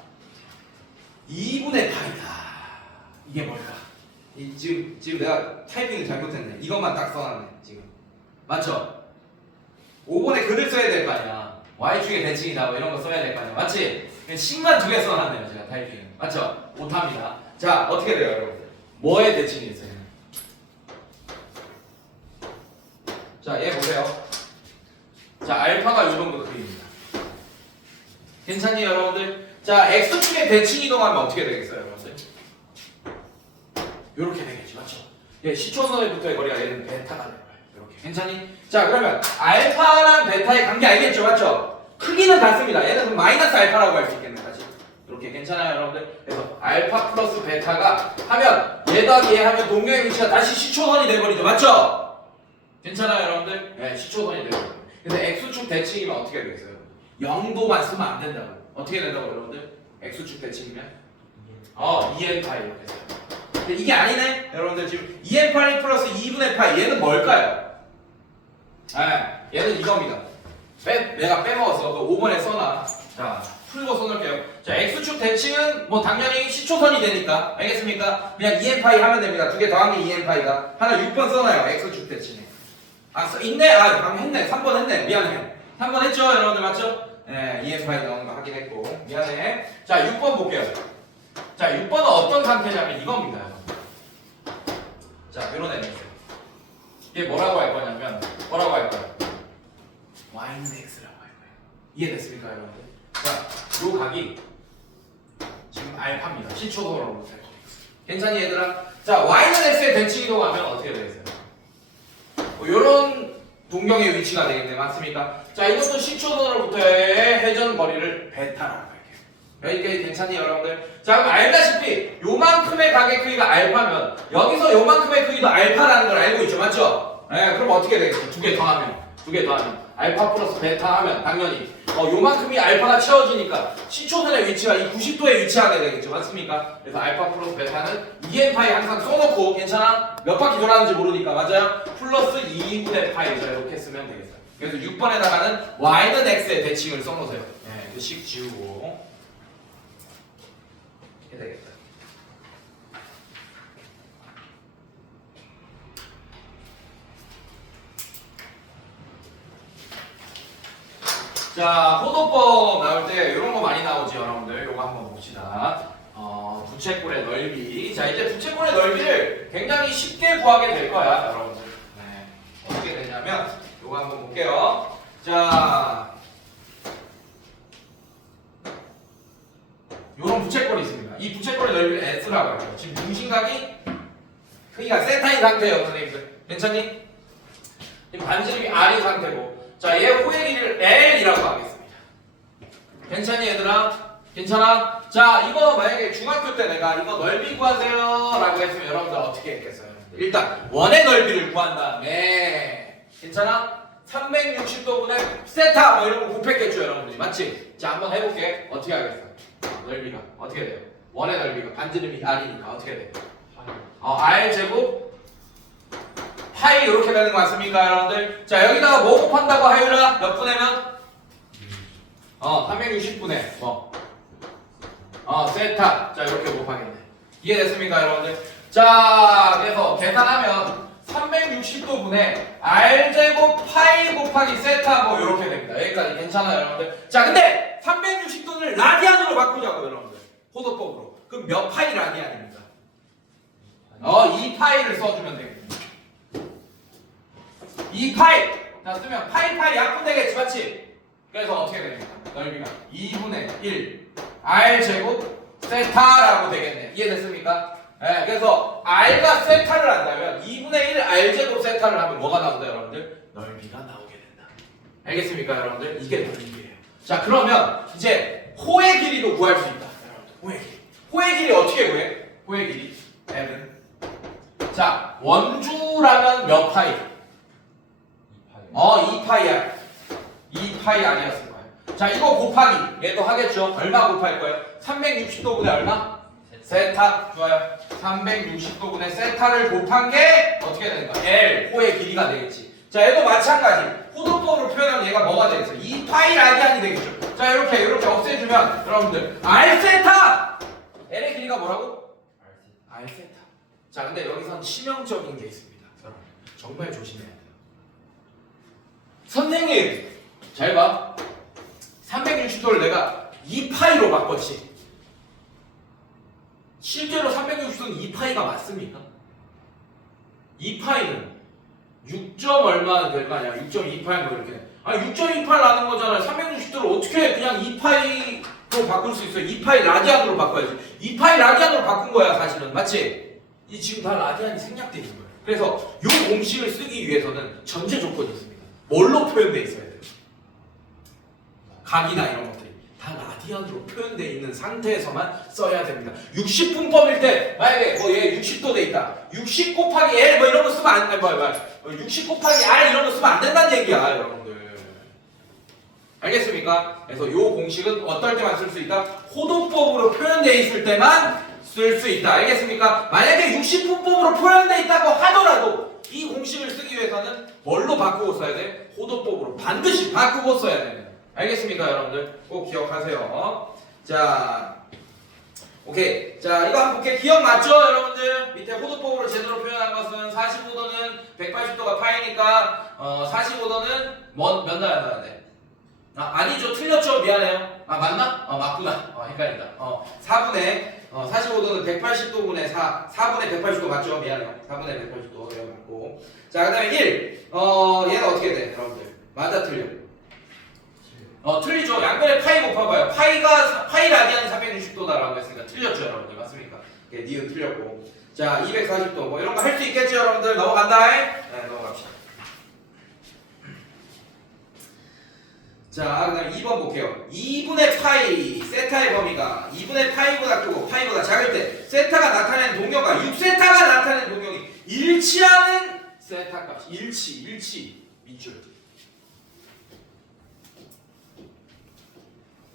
2분의 파이다. 이게 뭘까? 지금 내가 타이핑을 잘못했네. 이것만 딱 써놨네, 지금. 맞죠? 5번에 글을 써야 될 거 아니야. Y축의 대칭이다 뭐 이런 거 써야 될 거 아니야. 맞지? 식만 2개 써놨네요, 제가 타이핑. 맞죠? 못합니다. 자, 어떻게 돼요, 여러분들? 뭐의 대칭이 있어요? 자, 얘 보세요. 자, 알파가 이 정도 크기입니다. 괜찮니, 여러분들? 자, X축의 대칭 이동하면 어떻게 되겠어요, 여러분들? 요렇게 되겠지, 맞죠? 얘 시초선에부터의 거리가 얘는 베타가 돼요. 이렇게. 괜찮니? 자, 그러면 알파랑 베타의 관계 알겠죠, 맞죠? 크기는 같습니다. 얘는 그럼 마이너스 알파라고 할 수 있겠네, 다시. 이렇게. 괜찮아요, 여러분들? 그래서 알파 플러스 베타가 하면 얘 더하기 얘 하면 동경의 위치가 다시 시초선이 돼버리죠, 맞죠? 괜찮아요, 여러분들? 네, 시초선이 돼버려요. 근데 X축 대칭이면 어떻게 되겠어요? 0도만 쓰면 안 된다고. 어떻게 된다고, 여러분들? X축 대칭이면? EN파이 이렇게 돼요. 근데 이게 아니네? 여러분들 지금 EN파이 플러스 2분의 파이 얘는 뭘까요? 얘는 이겁니다. 내가 빼먹었어. 너 5번에 써놔. 자, 풀고 써놓을게요. 자, x축 대칭은 뭐 당연히 시초선이 되니까 알겠습니까? 그냥 2n파이 하면 됩니다. 두 개 더한 게 2n파이가 하나 6번 써놔요. x축 대칭에. 있네? 방금 했네. 3번 했네. 미안해. 3번 했죠? 여러분들 맞죠? 네, 2n파이 나오는 거 확인했고 미안해. 자, 6번 볼게요. 자, 6번은 어떤 상태냐면 이겁니다. 자, 요런 애가 있어요. 이게 뭐라고 할 거냐면 뭐라고 할 거예요? y는 x라고 할 거예요. 이해됐습니까, 여러분들? 자, 요 각이 지금 알파입니다. 시초도라고 보세요. 괜찮니, 얘들아? 자, y는 x의 대칭 이동하면 어떻게 되겠어요? 요런 동경의 위치가 되겠네, 맞습니까? 자, 이것도 시초도로부터의 회전 거리를 베타라고 할게요. 여기까지 괜찮니, 여러분들? 자, 그럼 알다시피 요만큼의 각의 크기가 알파면 여기서 요만큼의 크기도 알파라는 걸 알고 있죠, 맞죠? 네, 그럼 어떻게 되겠어? 두 개 더하면 알파 플러스 베타 하면 당연히 요만큼이 알파가 채워지니까 시초선의 위치가 이 90도에 위치하게 되겠죠, 맞습니까? 그래서 알파 플러스 베타는 2n파이 항상 써놓고 괜찮아? 몇 바퀴 돌았는지 모르니까 맞아요? 플러스 2분의 파이죠. 이렇게 쓰면 되겠어요. 그래서 6번에다가는 y는 x의 대칭을 써놓으세요. 네, 그 식 지우고 이렇게 되겠다. 자, 호도법 나올 때 이런 거 많이 나오지, 여러분들. 이거 한번 봅시다. 부채꼴의 넓이. 자, 이제 부채꼴의 넓이를 굉장히 쉽게 구하게 될 거야, 여러분들. 네. 어떻게 되냐면, 이거 한번 볼게요. 자, 이런 부채꼴이 있습니다. 이 부채꼴의 넓이를 S라고 할게요. 지금 중심각이 크기가 세타인 상태예요, 선생님들. 괜찮니? 이 반지름이 R인 상태고. 자, 얘 호의 길이를 L이라고 하겠습니다. 괜찮니, 얘들아? 괜찮아? 자, 이거 만약에 중학교 때 내가 이거 넓이 구하세요 라고 했으면 여러분들 어떻게 했겠어요? 일단 원의 넓이를 구한 다음에 괜찮아? 360도분의 세타 뭐 이런 거 곱했겠죠, 여러분들이. 맞지? 자, 한번 해볼게. 어떻게 하겠어? 넓이가 어떻게 돼요? 원의 넓이가 반지름이 R이니까 어떻게 돼요? R제곱 파이 이렇게 되는 거 맞습니까, 여러분들? 자, 여기다가 뭐 곱한다고 하율아? 몇 분의면? 360분의 세타. 자, 이렇게 곱하겠네. 이해됐습니까, 여러분들? 자, 그래서 계산하면 360도분의 R제곱 파이 곱하기 세타 뭐 이렇게 됩니다. 여기까지 괜찮아요, 여러분들? 자, 근데 360도를 라디안으로 바꾸자고, 여러분들. 호도법으로. 그럼 몇 파이 라디안입니까? 2파이를 써주면 되겠습니다. 2파이! 자, 쓰면 파이 약분 되겠지, 맞지? 그래서 어떻게 됩니까? 넓이가 2분의 1 R제곱 세타라고 되겠네. 이해됐습니까? 네, 그래서 R과 세타를 한다면 2분의 1 R제곱 세타를 하면 뭐가 나온다, 여러분들? 넓이가 나오게 된다. 알겠습니까, 여러분들? 이게 넓이에요. 자, 그러면 이제 호의 길이도 구할 수 있다, 여러분들. 호의 길이. 호의 길이 어떻게 구해? 호의 길이 M은 자, 원주라면 몇 파이? 2파이. 2파이 아니었을 거예요. 자, 이거 곱하기 얘도 하겠죠? 얼마 곱할 거예요? 360도분의 얼마? 세타. 좋아요. 360도분의 세타를 곱한 게 어떻게 되는가? L, 호의 길이가 되겠지. 자, 얘도 마찬가지. 호도법으로 표현하면 얘가 뭐가 되겠어요? 2파이 라디안이 되겠죠. 자, 이렇게 없애주면 여러분들 R 세타! L의 길이가 뭐라고? R 세타. 자, 근데 여기선 치명적인 게 있습니다. 여러분, 정말 조심해야 돼요. 선생님, 잘 봐. 360도를 내가 2파이로 바꿨지. 실제로 360도는 2파이가 맞습니까? 2파이는 6점 얼마 될 거 아니야? 6.28 뭐 이렇게. 아니 6.28 나는 거잖아요. 360도를 어떻게 그냥 2파이로 바꿀 수 있어요? 2파이 라디안으로 바꿔야지. 2파이 라디안으로 바꾼 거야, 사실은. 맞지? 이 지금 다 라디안이 생략돼 있는 거예요. 그래서 이 공식을 쓰기 위해서는 전제 조건이 있습니다. 뭘로 표현돼 있어야 돼요? 각이나 이런 것들이 다 라디안으로 표현되어 있는 상태에서만 써야 됩니다. 60분법일 때 만약에 얘 60도 돼 있다. 60 곱하기 L 뭐 이런 거 쓰면 안 돼. 60 곱하기 R 이런 거 쓰면 안 된다는 얘기야, 여러분들. 알겠습니까? 그래서 이 공식은 어떨 때만 쓸 수 있다? 호도법으로 표현되어 있을 때만 쓸 수 있다. 알겠습니까? 만약에 60분법으로 표현되어 있다고 하더라도 이 공식을 쓰기 위해서는 뭘로 바꾸고 써야 돼? 호도법으로 반드시 바꾸고 써야 됩니다. 알겠습니까, 여러분들? 꼭 기억하세요. 자, 오케이. 자, 이거 한번 볼게요. 기억 맞죠, 여러분들? 밑에 호도법으로 제대로 표현한 것은 45도는 180도가 파이니까 45도는 몇 나야 돼? 아니죠. 틀렸죠. 미안해요. 맞나? 맞구나. 헷갈린다. 45도는 180도분의 4분의 180도 맞죠? 미안해요. 4분의 180도 이거 맞고. 자, 그 다음에 1. 얘는 어떻게 돼, 여러분들? 맞아, 틀려? 틀리죠. 양변에 파이 곱해봐요. 파이 라디안이 360도다라고 했으니까 틀렸죠, 여러분들. 맞습니까? 니은 틀렸고. 자, 240도. 뭐 이런 거 할 수 있겠죠, 여러분들? 넘어간다. 네, 넘어갑시다. 자, 그 다음에 2번 볼게요. 2분의 파이, 세타의 범위가 2분의 파이보다 크고 파이보다 작을 때 세타가 나타내는 동력과 6세타가 나타내는 동력이 일치하는 세타 값이 일치 밑줄.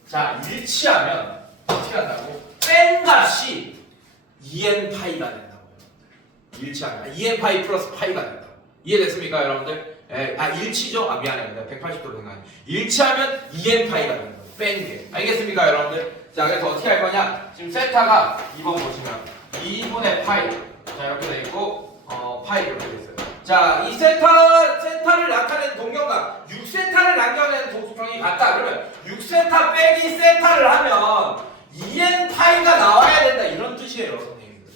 자, 일치하면 어떻게 한다고? 뺀 값이 2n 파이가 된다고요. 일치하면 2n 파이 플러스 파이가 된다고. 이해됐습니까, 여러분들? 일치죠? 미안해요. 내가 180도로 생각해. 일치하면 2n 파이가 되는 거예요. 뺀 게. 알겠습니까, 여러분들? 자, 그래서 어떻게 할 거냐? 지금 세타가 2번 보시면 2분의 파이. 자, 이렇게 돼 있고, 파이 이렇게 돼 있어요. 자, 이 세타를 나타내는 동력과 6세타를 나타내는 도수평이 같다. 그러면 6세타 빼기 세타를 하면 2n 파이가 나와야 된다. 이런 뜻이에요, 선생님들.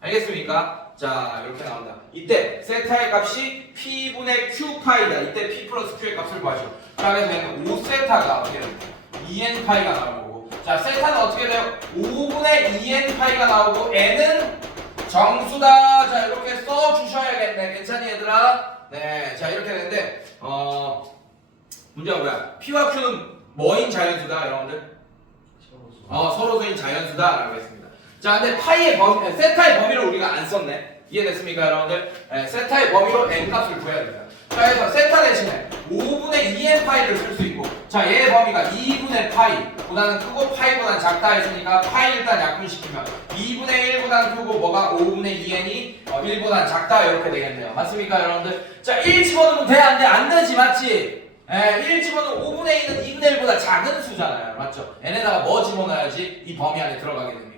알겠습니까? 자, 이렇게 나온다. 이때 세타의 값이 p분의 q 파이다. 이때 p 플러스 q의 값을 구하죠. 자, 그래서 얘는 5세타가 어떻게 됩니까? 2n 파이가 나오는 거고. 자, 세타는 어떻게 돼요? 5분의 2n 파이가 나오고 n은 정수다. 자, 이렇게 써주셔야겠네. 괜찮니, 얘들아? 네, 자, 이렇게 되는데 문제가 뭐야? p와 q는 뭐인 자연수다, 여러분들? 서로소인 자연수다라고 했습니다. 자, 근데 파이의 범위, 세타의 범위를 우리가 안 썼네. 이해됐습니까, 여러분들? 세타의 범위로 n 값을 구해야 됩니다. 자, 그래서 세타 대신에 5분의 2n 파이를 쓸 수 있고, 자, 얘의 범위가 2분의 파이 보다는 크고 파이보다는 작다 했으니까 파이 일단 약분시키면 2분의 1보다는 크고 뭐가 5분의 2n이 1보다는 작다 이렇게 되겠네요. 맞습니까, 여러분들? 자, 1 집어넣으면 돼, 안 돼? 안 되지, 맞지? 1 집어넣으면 5분의 2는 2분의 1보다 작은 수잖아요. 맞죠? n에다가 뭐 집어넣어야지 이 범위 안에 들어가게 됩니다.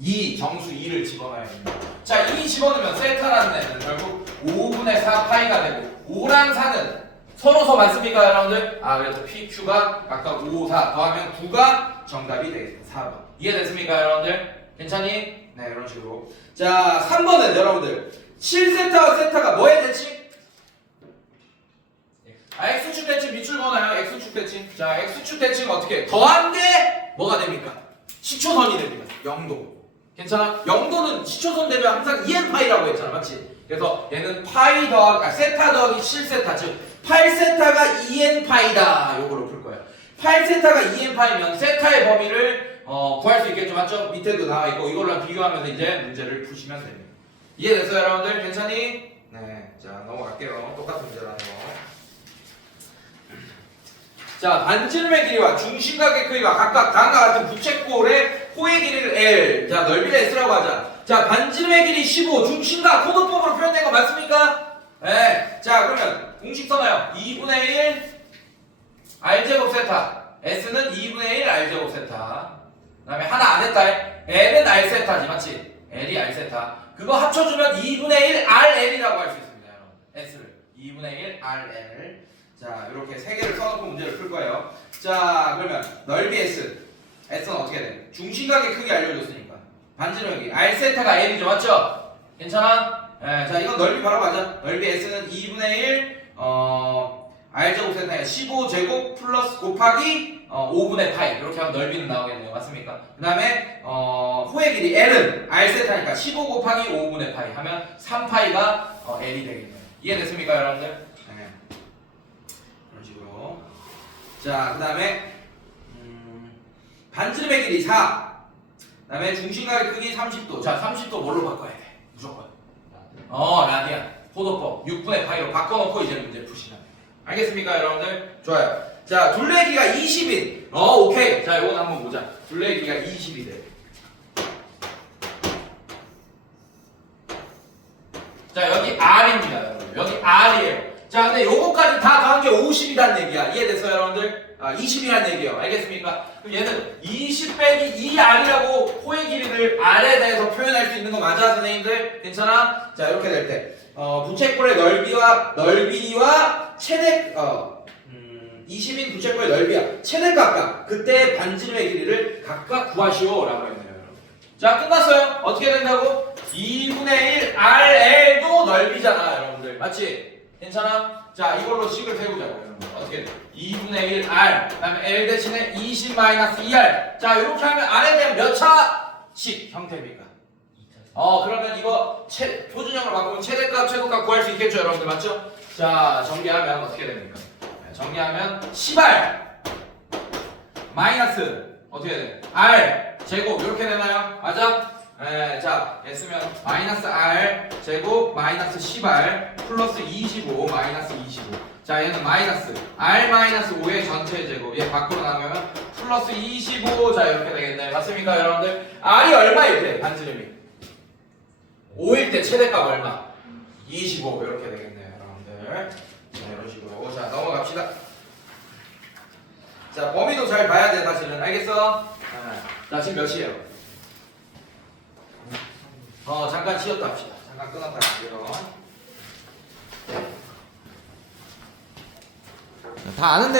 2, 정수 2를 집어넣어야 됩니다. 자, 2 집어넣으면 세타라는 애는 결국 5분의 4 파이가 되고 5랑 4는 서로서 맞습니까, 여러분들? 그래서 PQ가 각각 5, 4 더하면 9가 정답이 되겠습니다. 4번. 이해됐습니까, 여러분들? 괜찮니? 네, 이런 식으로. 자, 3번은 여러분들 7세타와 세타가 뭐의 대칭? X축 대칭 밑줄 거나요? X축 대칭. 자, X축 대칭 어떻게? 더한 게 뭐가 됩니까? 시초선이 됩니다. 0도. 괜찮아? 0도는 시초선 되면 항상 2n 파이라고 했잖아, 맞지? 그래서 얘는 파이 세타 더하기 7세타, 즉 8세타가 2n 파이다. 요거로 풀 거예요. 8세타가 2n 파이면 세타의 범위를 구할 수 있겠죠, 맞죠? 밑에도 나와 있고 이걸로 비교하면서 이제 문제를 푸시면 됩니다. 이해됐어요, 여러분들? 괜찮니? 네, 자 넘어갈게요. 똑같은 문제라네요. 자, 반지름의 길이와 중심각의 크기가 각각 다음과 같은 부채꼴의 호의 길이를 L, 자 넓이를 S라고 하자. 자, 반지름의 길이 15, 중심각 호도법으로 표현된 거 맞습니까? 네. 자, 그러면 공식 써놔요. 2분의 1 R제곱 세타, S는 2분의 1 R제곱 세타. 그 다음에 하나 안 했다. L은 R 세타지, 맞지? L이 R 세타. 그거 합쳐주면 2분의 1 RL이라고 할 수 있습니다, 여러분. S를 2분의 1 RL. 자, 이렇게 세 개를 써놓고 문제를 풀 거예요. 자, 그러면 넓이 S. S는 어떻게 돼? 중심각의 크기 알려줬으니까. 반지름의 길이. R 세타가 L이죠, 맞죠? 괜찮아? 자, 이건 넓이 바로 가자. 넓이 S는 2분의 1 R제곱 세타에 15제곱 플러스 곱하기 5분의 파이. 이렇게 하면 넓이는 나오겠네요. 맞습니까? 그 다음에 호의 길이 L은 R 세타니까 15 곱하기 5분의 파이 하면 3파이가 L이 되겠네요. 이해됐습니까, 여러분들? 자, 그 다음에 반지름의 길이 4. 그 다음에 중심각의 크기 30도. 자, 30도 뭘로 바꿔야 돼? 무조건 라디안 호도법 6분의 파이로 바꿔놓고 이제 문제 푸시면 돼요. 알겠습니까, 여러분들? 좋아요. 자, 둘레의 길이가 20인 오케이. 자, 이건 한번 보자. 둘레의 길이가 20이 돼. 자, 여기 R입니다, 여러분. 여기 R이에요. 자, 근데 요거까지 얘네랑 다 더한 게 50이란 얘기야. 이해됐어요, 여러분들? 20이란 얘기예요. 알겠습니까? 그럼 얘는 20 빼기 2r이라고 호의 길이를 r에 대해서 표현할 수 있는 거 맞아, 선생님들? 괜찮아? 자, 이렇게 될 때. 부채꼴의 넓이와 최대 20인 부채꼴의 넓이야. 최대값과 그때 반지름의 길이를 각각 구하시오라고 했네요. 자, 끝났어요. 어떻게 된다고? 2분의 1 RL도 넓이잖아, 여러분들. 맞지? 괜찮아? 자, 이걸로 식을 세우자고, 여러분들. 어떻게 돼? 2분의 1 R, 그 다음에 L 대신에 20 마이너스 2R. 자, 이렇게 하면 R에 대한 몇 차식 형태입니까? 그러면 이거 표준형으로 바꾸면 최대값, 최소값 구할 수 있겠죠, 여러분들. 맞죠? 자, 정리하면 어떻게 됩니까? 정리하면 10R 마이너스 어떻게 돼? R 제곱 이렇게 되나요? 맞아? 자, 했으면 마이너스 R 제곱 마이너스 10R 플러스 25 마이너스 25. 자, 얘는 마이너스 R 마이너스 5의 전체 제곱. 얘 밖으로 나가면 플러스 25. 자, 이렇게 되겠네. 맞습니까, 여러분들? R이 얼마일 때 반지름이? 5일 때 최대값 얼마? 25 이렇게 되겠네요, 여러분들. 자, 이런 식으로. 자, 넘어갑시다. 자, 범위도 잘 봐야 돼, 사실은. 알겠어? 자, 지금 몇 시에요? 잠깐 쉬었다 합시다. 잠깐 끊었다 할게요. 다 아는 내용.